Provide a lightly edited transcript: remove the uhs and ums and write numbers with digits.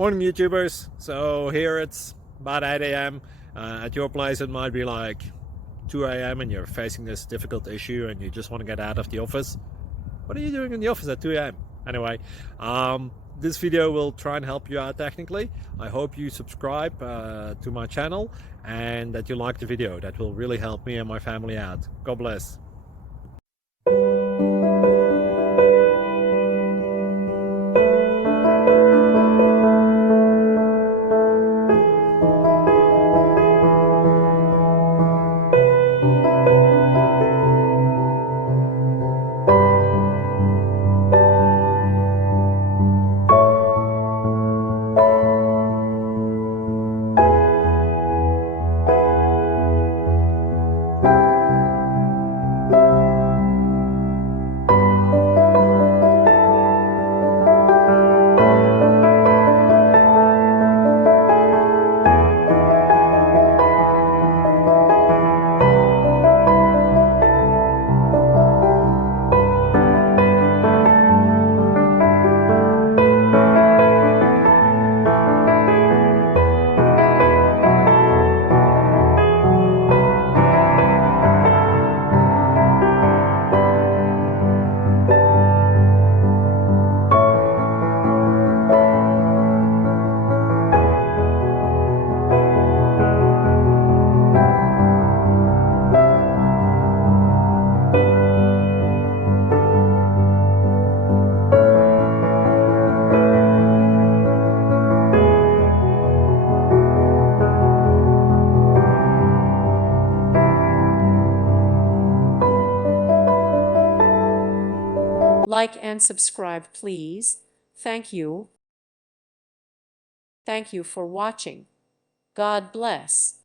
Morning YouTubers. So here it's about 8 a.m. At your place it might be like 2 a.m. and you're facing this difficult issue and you just want to get out of the office. What are you doing in the office at 2 a.m.? Anyway, this video will try and help you out technically. I hope you subscribe to my channel and that you like the video. That will really help me and my family out. God bless. Like and subscribe, please. Thank you. Thank you for watching. God bless.